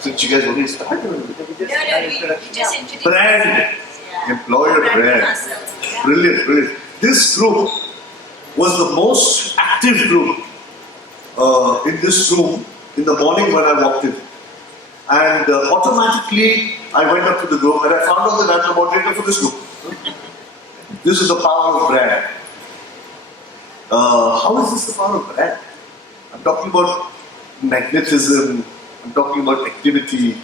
Since you guys already started, We just introduced brand, employer brand. ourselves. Yeah. Brilliant, brilliant. This group was the most active group in this room in the morning when I walked in. And automatically I went up to the group and I found out that I'm the moderator for this group. This is the power of brand. How is this the power of brand? I'm talking about magnetism, I'm talking about activity.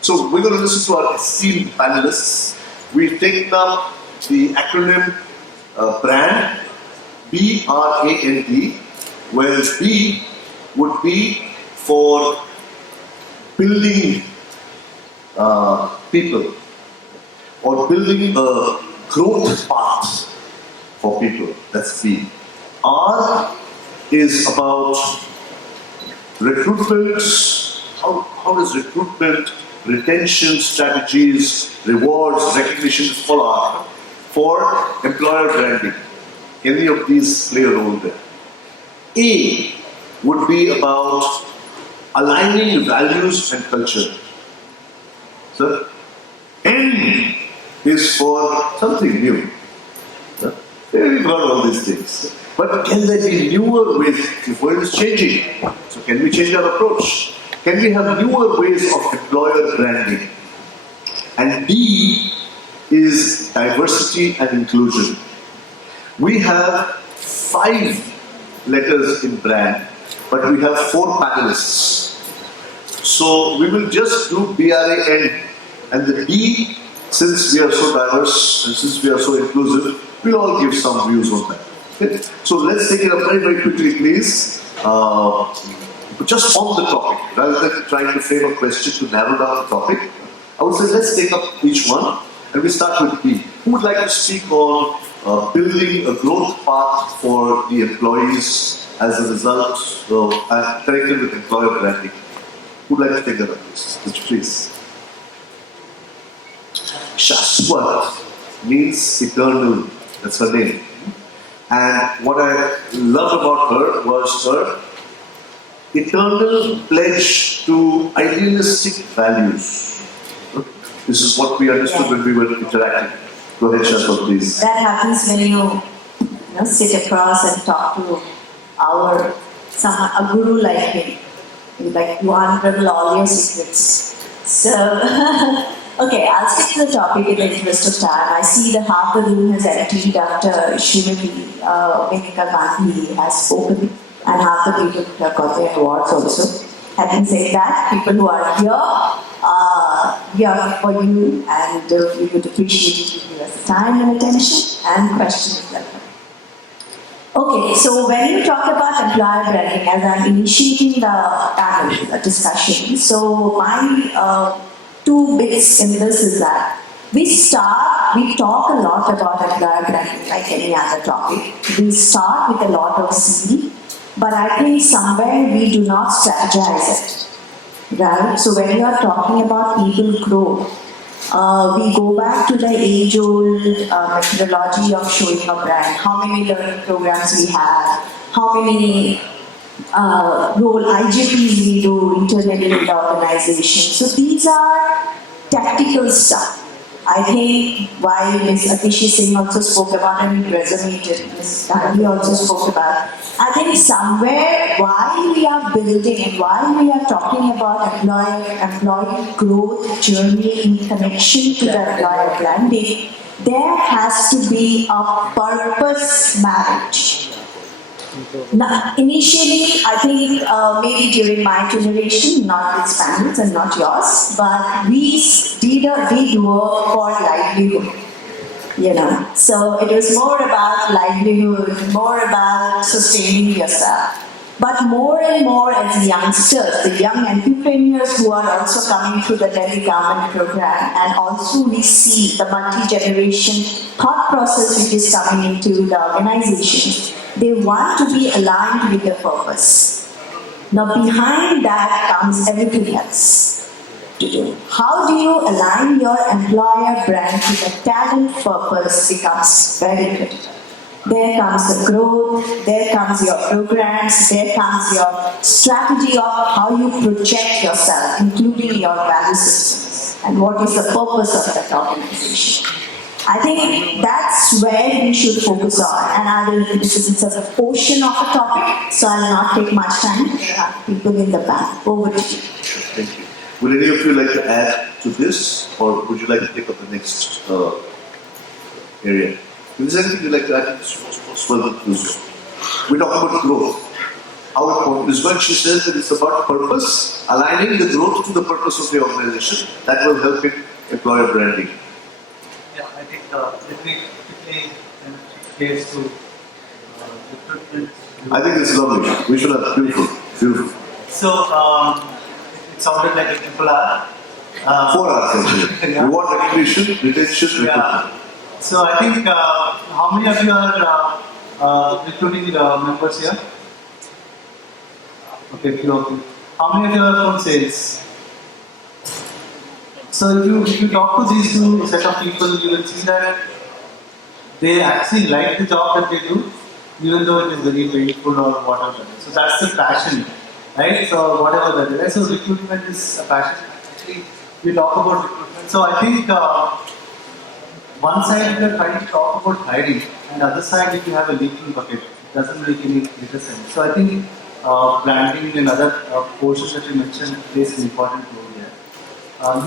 So we're going to listen to our esteemed panelists. We've taken up the acronym BRAND, B-R-A-N-D, where B would be for building people or building a growth path for people. That's B. R is about recruitment. How does recruitment, retention strategies, rewards, recognitions fall out for employer branding? Any of these play a role there? A would be about aligning values and culture. So, N is for something new. We've got all these things. But can there be newer ways? The world is changing. So can we change our approach? Can we have newer ways of employer branding? And D is diversity and inclusion. We have 5 letters in brand, but we have 4 panelists. So we will just do BRAN, and the D, since we are so diverse and since we are so inclusive, we'll all give some views on that. Okay? So let's take it up very, very quickly, please. Just on the topic, rather than trying to frame a question to narrow down the topic, I would say let's take up each one, and we start with B. Who would like to speak on building a growth path for the employees as a result of connected with employer branding? Who would like to take that up, please? Saswati means eternal. That's her name. And what I loved about her was her eternal pledge to idealistic values. This is what we understood when we were interacting. Go ahead, Sharma, please. That happens when you sit across and talk to a guru like him. Like you unravel all your secrets. So, okay, I'll stick to the topic in the interest of time. I see the half the room has emptied after Srimati Vineeta Gandhi has spoken, and half the people have got their awards also. Having said that, people who are here, we are for you, and we would appreciate you giving us the time and attention and questions as well. Okay, so when you talk about employer branding, as I'm initiating the panel discussion, so my 2 bits in this is that we talk a lot about employer branding like any other topic. We start with a lot of C, but I think somewhere we do not strategize it, right? So when you are talking about people growth, we go back to the age-old methodology of showing a brand. How many learning programs we have, how many role IJPs we do internally in the organization. So these are tactical stuff. I think why Ms. Atishi Singh also spoke about and it resonated, Ms. Gandhi also spoke about. I think somewhere why we are building and why we are talking about employee growth journey in connection to the employer branding, there has to be a purpose marriage. Now, initially, I think maybe during my generation, not with panels and not yours, but we did work for livelihood. So it was more about livelihood, more about sustaining yourself. But more and more as youngsters, the young entrepreneurs who are also coming through the Delhi government program, and also we see the multi-generation thought process which is coming into the organization, they want to be aligned with the purpose. Now behind that comes everything else to do. How do you align your employer brand to the talent purpose becomes very critical. There comes the growth, there comes your programs, there comes your strategy of how you project yourself, including your value systems, and what is the purpose of that organization. I think that's where we should focus on, and I will, it's a portion of the topic, so I'll not take much time. There are people in the back. Over to you. Thank you. Would any of you like to add to this, or would you like to take up the next area? If there's anything you'd like to add to this, most welcome to do so. We talk about growth. How important is when she says that it's about purpose, aligning the growth to the purpose of the organization. That will help in employer branding. Yeah, I think let me quickly case to recruitment. I think it's lovely. We should have beautiful, beautiful. So it sounded like a triple R. 4 hours actually. Yeah. Reward, recognition, retention, recruitment. Yeah. So I think how many of you are recruiting members here? Okay, few of you. How many of you are from sales? So if you talk to these two set of people, you will see that they actually like the job that they do, even though it is very painful or whatever. So that's the passion, right? So whatever that is. Right? So recruitment is a passion. Actually, we talk about recruitment. So I think one side we are trying to talk about hiring, and the other side if you have a leaking bucket, it doesn't make any little sense. So I think branding and other portions that you mentioned plays an important role here.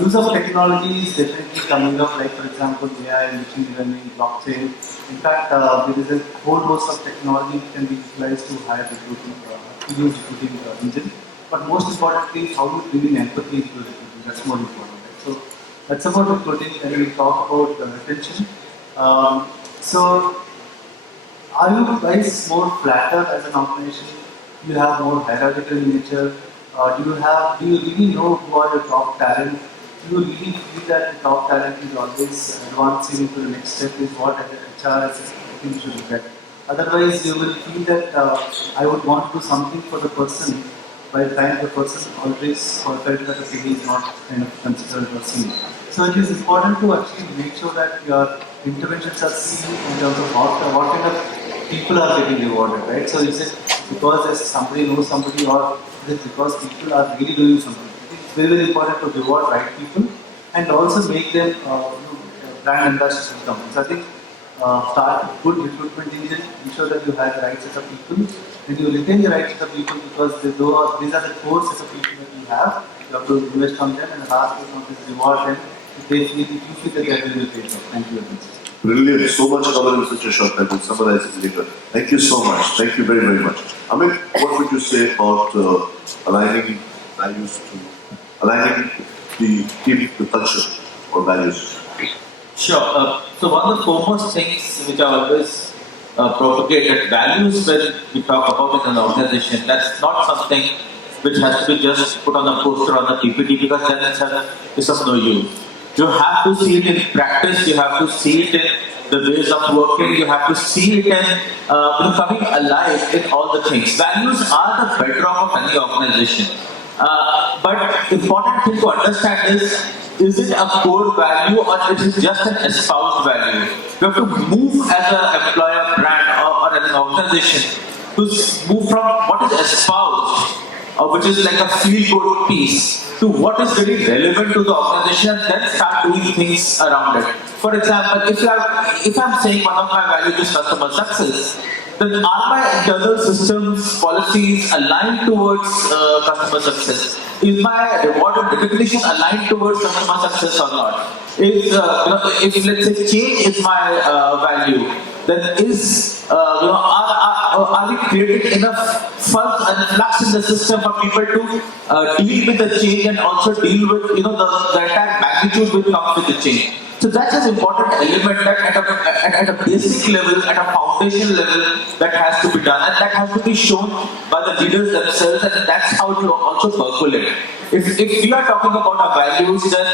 Use of technology is definitely coming up, like for example AI, machine learning, blockchain. In fact, there is a whole host of technology that can be utilized to hire recruiting, to use recruiting engine. But most importantly, how you bring in empathy into recruiting. That's more important. Right? So that's about recruiting, and we talk about retention. So, are you guys more flatter as an organization? Do you have more hierarchical in nature? Do you really know who are your top talent? Do you really feel that the top talent is always advancing into the next step? Is what as an HR think you should look at. Otherwise, you will feel that I would want to do something for the person, by the time the person always felt that the CV is not kind of considered or seen. So it is important to actually make sure that your interventions are seen in terms of what kind of people are getting rewarded, right? So is it because there's somebody knows somebody, or is it because people are really doing something? It's very, very important to reward right people and also make them brand ambassadors of the company. So I think start with good recruitment engine, ensure that you have the right set of people, and you retain the right set of people because these are the core set of people that you have. You have to invest on them and last but not least reward them if you feel that they are doing the great job. Thank you very much. Brilliant. So much covered in such a short time. We'll summarize it later. Thank you so much. Thank you very, very much. Amit, what would you say about aligning values to aligning the team, the culture or values? Sure. So one of the foremost things which I always propagate that values when we talk about in an organization, that's not something which has to be just put on a poster on the PPT because then it's of no use. You have to see it in practice, you have to see it in the ways of working, you have to see it in coming alive in all the things. Values are the bedrock of any organization. But important thing to understand is it a core value or it is just an espoused value? You have to move as an employer brand or as an organization to move from what is espoused, which is like a feel-good piece, to what is very relevant to the organization and then start doing things around it. For example, if I'm saying one of my values is customer success, then are my internal systems, policies aligned towards customer success? Is my reward and recognition aligned towards customer success or not? If let's say change is my value, then are we creating enough fuzz and flux in the system for people to deal with the change and also deal with the entire magnitude which comes with the change? So that's an important element that at a basic level, at a foundation level, that has to be done, and that has to be shown by the leaders themselves, and that's how to also percolate. If we are talking about our values, then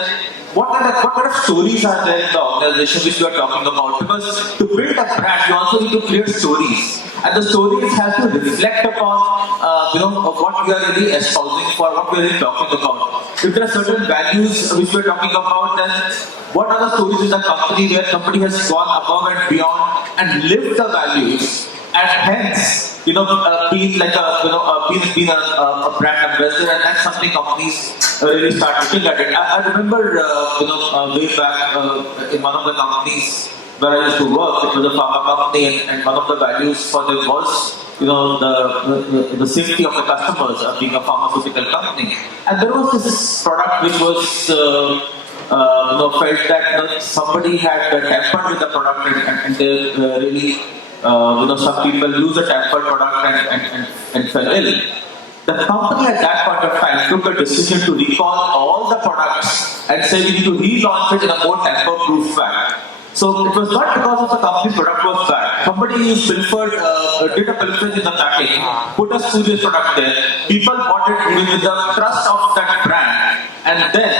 what kind of stories are there in the organization which we are talking about? Because to build a brand, you also need to create stories, and the stories have to reflect upon what we are really espousing for, what we are really talking about. If there are certain values which we are talking about, then what are the stories in the company where somebody has gone above and beyond and lived the values, and hence, been like been a brand ambassador, and that's something companies really start looking at it. I remember, way back in one of the companies where I used to work, it was a pharma company, and one of the values for them was, the safety of the customers, being a pharmaceutical company. And there was this product which was, felt that somebody had tampered with the product, and they really, some people use a tampered product and fell ill. The company at that point of time took a decision to recall all the products and say we need to relaunch it in a more tamper-proof fashion. So it was not because of the company's product was bad. Somebody pilfered, did a pilferage in the packing, put a spurious product there. People bought it with the trust of that brand, and then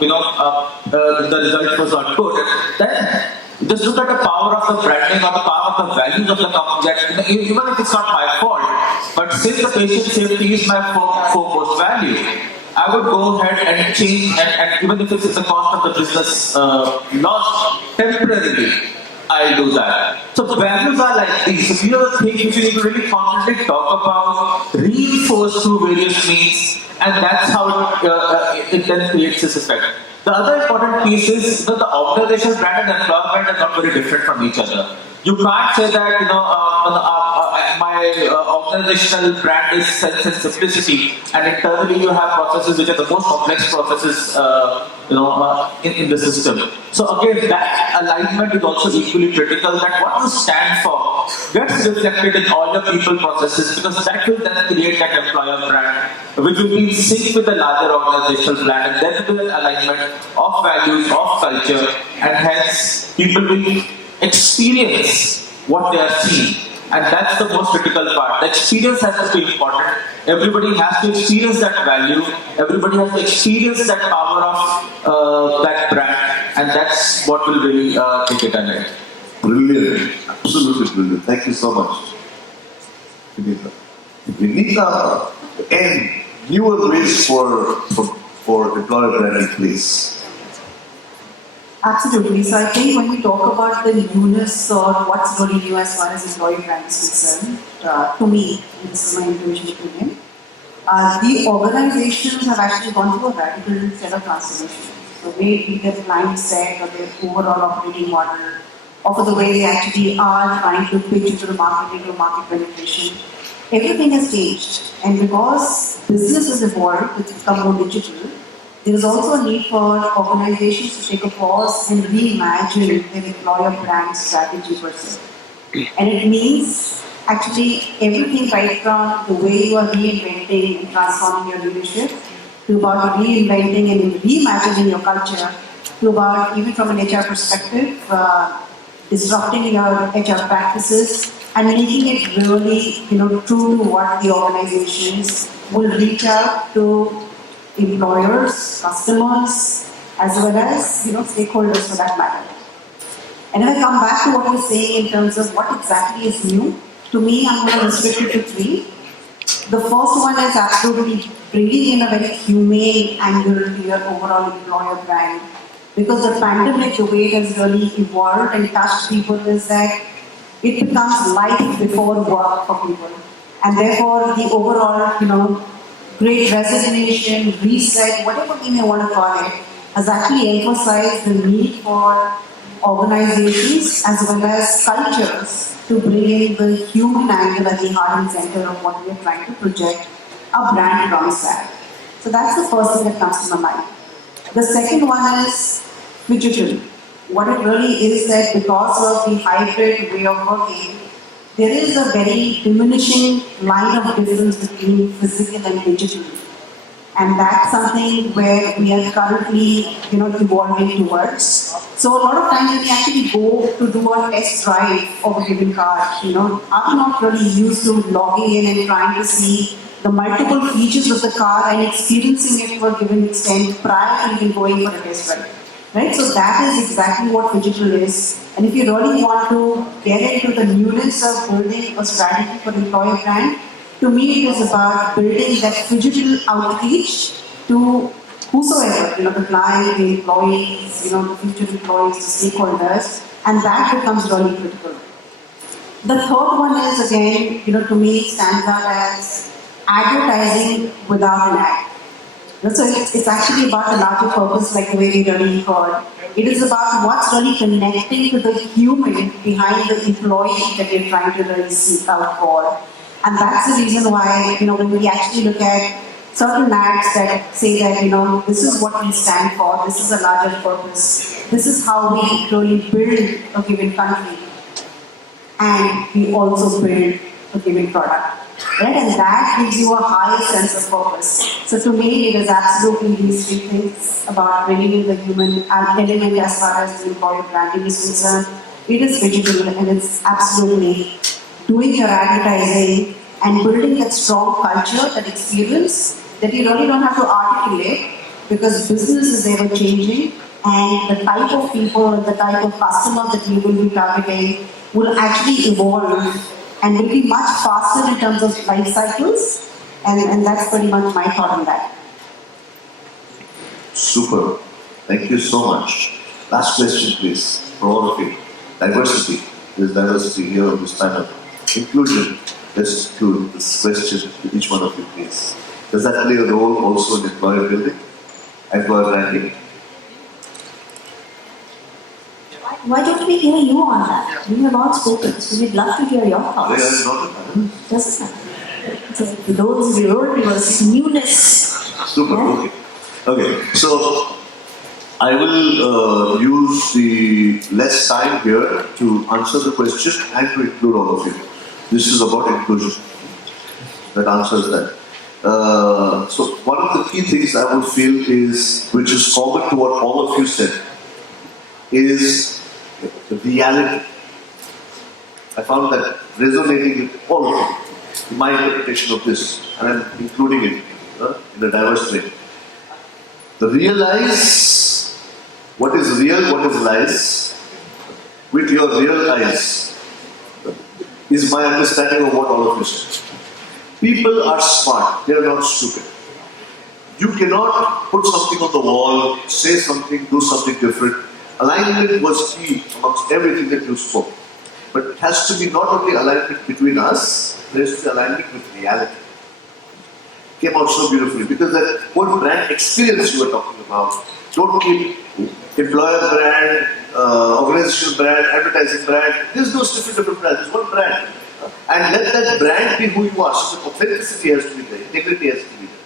the result was not good. Then just look at the power of the branding or the power of the values of the company. That even if it's not my fault, but since the patient safety is my foremost value, I would go ahead and change, and even if it's the cost of the business loss temporarily, I'll do that. So values are like these. So these are the things which you need to really confidently talk about, reinforce through various means, and that's how it then creates this effect. The other important piece is that the organizational brand and employer brand are not very different from each other. You can't say that my organizational brand is sense and simplicity, and internally you have processes which are the most complex processes in the system. So again, that alignment is also equally critical. That what you stand for gets reflected in all your people processes, because that will then create that employer brand, which will be in sync with the larger organizational brand, and then will an alignment of values, of culture, and hence people will experience what they are seeing. And that's the most critical part. The experience has to be important. Everybody has to experience that value. Everybody has to experience that power of that brand. And that's what will really take it ahead. Brilliant. Absolutely brilliant. Thank you so much, Vineeta. Vineeta, and newer ways for employer branding, please. Absolutely. So I think when we talk about the newness or what's really new as far as employee brand is concerned, to me, this is my individual opinion, the organizations have actually gone through a radical set of transformation. The way their mindset or their overall operating model, or for the way they actually are trying to pitch into the market, into market penetration, everything has changed. And because business has evolved, it's become more digital, there is also a need for organizations to take a pause and reimagine their employer brand strategy per se. And it means actually everything right from the way you are reinventing and transforming your leadership, to about reinventing and reimagining your culture, to about even from an HR perspective, disrupting your HR practices and making it really true to what the organizations will reach out to employers, customers, as well as stakeholders for that matter. And if I come back to what you're saying in terms of what exactly is new, to me, I'm going to restrict it to three. The first one is absolutely bringing in a very humane angle to your overall employer brand. Because the pandemic, the way it has really evolved and touched people is that it becomes life before work for people. And therefore, the overall, great resignation, reset, whatever we may want to call it, has actually emphasized the need for organizations as well as cultures to bring in the human angle at the heart and center of what we are trying to project a brand promise at. So that's the first thing that comes to my mind. The second one is digital. What it really is that because of the hybrid way of working, there is a very diminishing line of difference between physical and digital. And that's something where we are currently, evolving towards. So a lot of times when we actually go to do a test drive of a given car, I'm not really used to logging in and trying to see the multiple features of the car and experiencing it to a given extent prior to even going for a test drive. Right? So that is exactly what digital is. And if you really want to get into the newness of building a strategy for employer brand, to me it is about building that digital outreach to whosoever, the client, the employees, the future employees, the stakeholders, and that becomes really critical. The third one is again, to me, stands out as advertising without an ad. So it's actually about the larger purpose, like the way we really heard. It is about what's really connecting to the human behind the employee that you're trying to really seek out for. And that's the reason why, when we actually look at certain ads that say that, this is what we stand for, this is a larger purpose, this is how we really build a given country, and we also build a given product. Right? And that gives you a higher sense of purpose. So to me, it is absolutely these three things about bringing in the human element as far as the employer branding is concerned. It is digital and it's absolutely doing your advertising and building that strong culture, that experience that you really don't have to articulate because business is ever changing and the type of people and the type of customer that you will be targeting will actually evolve and will be much faster in terms of life cycles, and that's pretty much my thought on that. Super. Thank you so much. Last question, please, for all of you. Diversity. There's diversity here on this panel. Inclusion. Let's include this question to each one of you, please. Does that play a role also in employer building, employer branding? Why don't we hear you on that? You have all spoken, so we'd love to hear your They thoughts. are not a panel. Doesn't matter. So those versus newness. Super. Yeah. Okay. So I will use the less time here to answer the question and to include all of you. This is about inclusion. That answers that. So one of the key things I would feel is, which is common to what all of you said, is the reality. I found that resonating with all of you, my interpretation of this, and I'm including it in a diverse way. The realize what is real, what is lies, with your real eyes, is my understanding of what all of you said. People are smart, they are not stupid. You cannot put something on the wall, say something, do something different. Alignment was key amongst everything that you spoke. But it has to be not only alignment between us, there has to be alignment with reality. Came out so beautifully because that whole brand experience you were talking about, don't keep employer brand, organizational brand, advertising brand, there's no different brands, there's one brand. And let that brand be who you are. So the authenticity has to be there, integrity has to be there.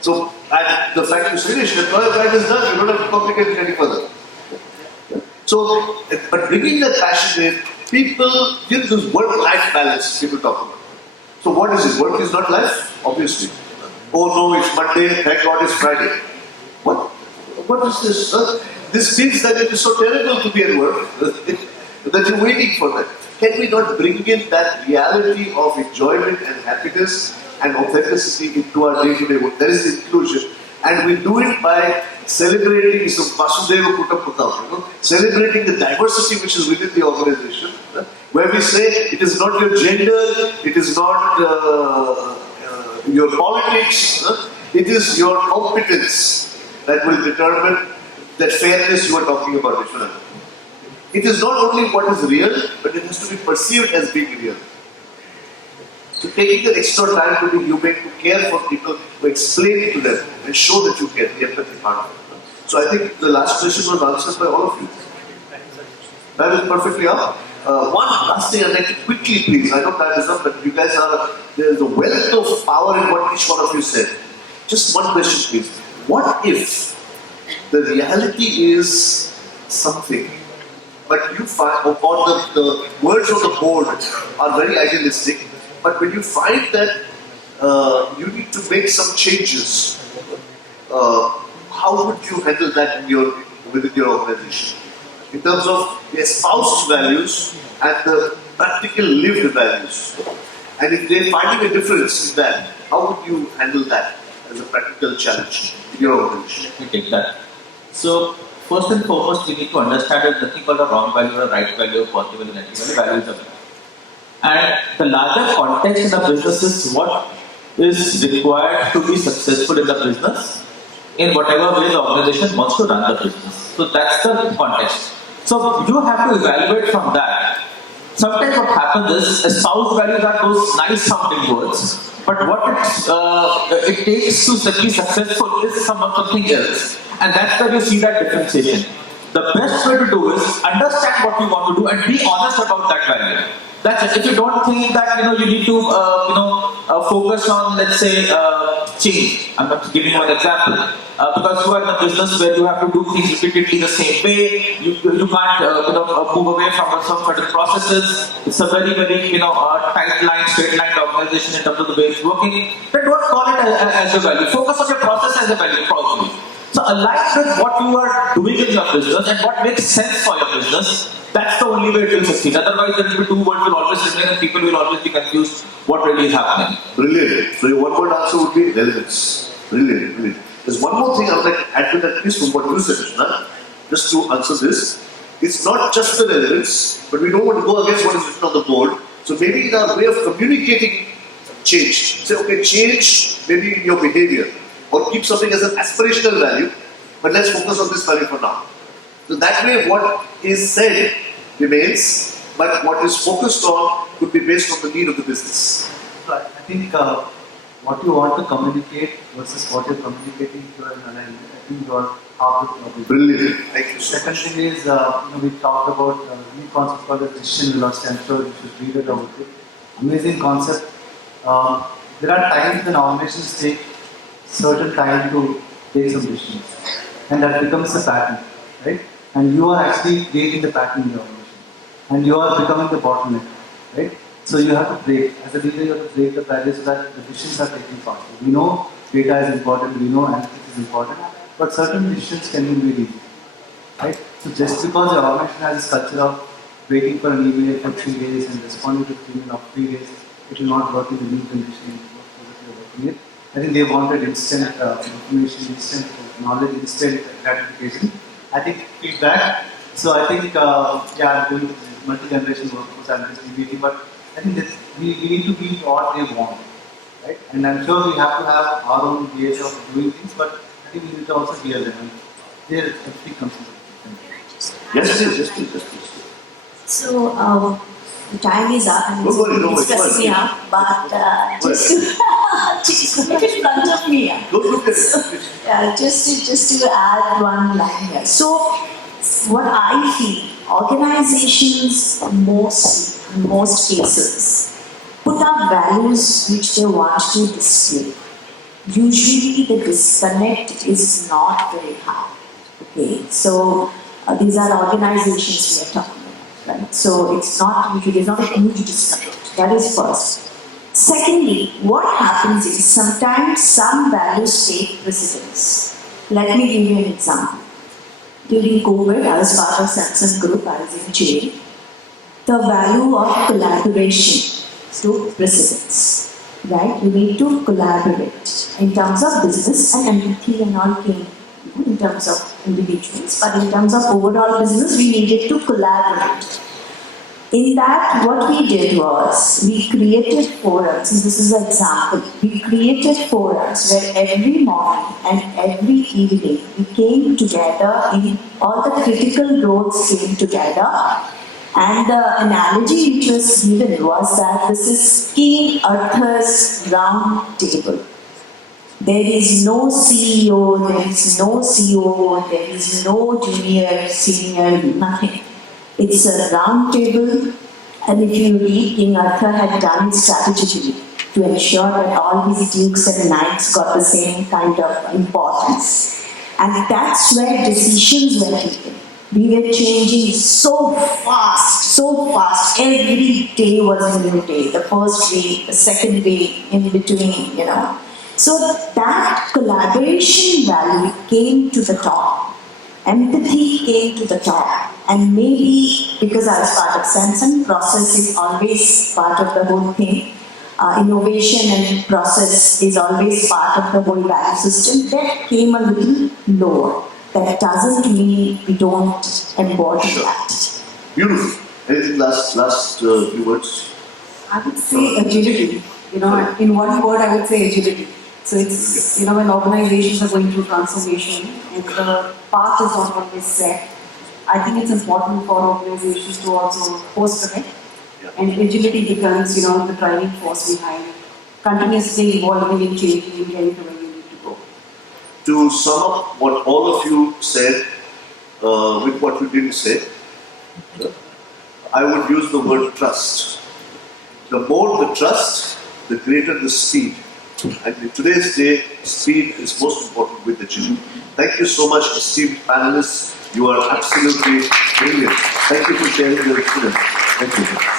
So, and the fact is finished, employer brand is done, you don't have to complicate it any further. So, but bringing that passion in, people give this work-life balance people talk about. So what is it? Work is not life? Obviously. Oh no, it's Monday, thank God it's Friday. What is this? This means that it is so terrible to be at work that you're waiting for that. Can we not bring in that reality of enjoyment and happiness and authenticity into our day-to-day work? That is inclusion. And we do it by celebrating some Vasudeva Kutam, celebrating the diversity which is within the organization, where we say it is not your gender, it is not your politics, it is your competence that will determine that fairness you are talking about, Vishwanadh. It is not only what is real, but it has to be perceived as being real. So taking the extra time to be human, to care for people, to explain to them and show that you care, the empathy part of it. So I think the last question was answered by all of you. That is perfectly up. One last thing I'd like to quickly please, I know time is up, but you guys are, there's a wealth of power in what each one of you said. Just one question please. What if the reality is something, but you find, or the words on the board are very idealistic, but when you find that you need to make some changes, how would you handle that within your organization? In terms of the espoused values and the practical lived values. And if they're finding a difference in that, how would you handle that as a practical challenge in your organization? We take that. So, first and foremost, we need to understand that nothing called a wrong value or a right value, positive and negative values are there. And the larger context in the business is what is required to be successful in the business in whatever way the organization wants to run the business. So that's the context. So you have to evaluate from that. Sometimes what happens is espoused values are those nice sounding words, but what it takes to be successful is something else. And that's where you see that differentiation. The best way to do is understand what you want to do and be honest about that value. That's it. If you don't think that you need to focus on, let's say, change. I'm not giving you an example because you are in a business where you have to do things repeatedly the same way. You can't move away from some certain processes. It's a very tight line, straight line organization in terms of the way it's working. Then don't call it as your value. Focus on your process as a value probably. So align with what you are doing in your business and what makes sense for your business. That's the only way it will succeed. Otherwise, there will be two words will always remain and people will always be confused what really is happening. Brilliant. So your one word answer would be relevance. Brilliant. There's one more thing I would like to add to that piece from what you said, Vishwanadh, just to answer this. It's not just the relevance, but we don't want to go against what is written on the board. So maybe in our way of communicating change. Say, okay, change maybe in your behavior. Or keep something as an aspirational value, but let's focus on this value for now. So that way what is said remains, but what is focused on could be based on the need of the business. So I think what you want to communicate versus what you're communicating to an alignment, I think you are half the problem. Brilliant. Thank you so Second much. thing is, we talked about a new concept called the decision velocity. I'm sure you should read it about it. Amazing concept. There are times when organizations take certain time to take some decisions, and that becomes a pattern, right? And you are actually creating the pattern in the organization, and you are becoming the bottleneck, right? So you have to break. As a leader, you have to break the barrier so that the decisions are taken faster. We know data is important, we know analytics is important, but certain decisions can be really easy, right? So just because the organization has this culture of waiting for an email for 3 days and responding to the email of 3 days, it will not work in the new condition that you are working in. I think they wanted instant information, instant knowledge, instant gratification. I think feedback. So I think, I'm going to multi-generation workforce, I'm just debating, but I think that we need to be what they want, right? And I'm sure we have to have our own ways of doing things, but I think we need to also hear them. And there, everything comes into Yes, please. So, the time is up and it's stressing me out, but just to put it in front of me. Don't look at it. Just to add one line here. So, what I feel, organizations most cases put up values which they want to display. Usually, the disconnect is not very high. Okay, so these are organizations we are talking about. Right? So it's not usually, there's not a huge disconnect. That is first. Secondly, what happens is sometimes some values take precedence. Let me give you an example. During COVID, I was part of Samsung Group, I was in jail. The value of collaboration took precedence. Right? You need to collaborate in terms of business and empathy and all came in terms of individuals, but in terms of overall business, we needed to collaborate. In that, what we did was, we created forums, and this is an example, we created forums where every morning and every evening we came together, all the critical roles came together, and the analogy which was given was that this is King Arthur's round table. There is no CEO, there is no COO, there is no junior, senior, nothing. It's a round table, and if you read, King Arthur had done it strategically to ensure that all his dukes and knights got the same kind of importance. And that's where decisions were taken. We were changing so fast, every day was a new day. The first day, the second day, in between, So that collaboration value came to the top. Empathy came to the top. And maybe because I was part of Samsung, process is always part of the whole thing. Innovation and process is always part of the whole value system. That came a little lower. That doesn't mean we don't embody that. Beautiful. Anything last few words? I would say agility. In one word, I would say agility. So it's, when organizations are going through transformation and the path is not always set, I think it's important for organizations to also course correct. And agility becomes, the driving force behind continuously evolving and changing and getting to where you need to go. To sum up what all of you said, with what you didn't say, I would use the word trust. The more the trust, the greater the speed. And in today's day, speed is most important with agility. Thank you so much, esteemed panelists. You are absolutely brilliant. Thank you for sharing your experience. Thank you.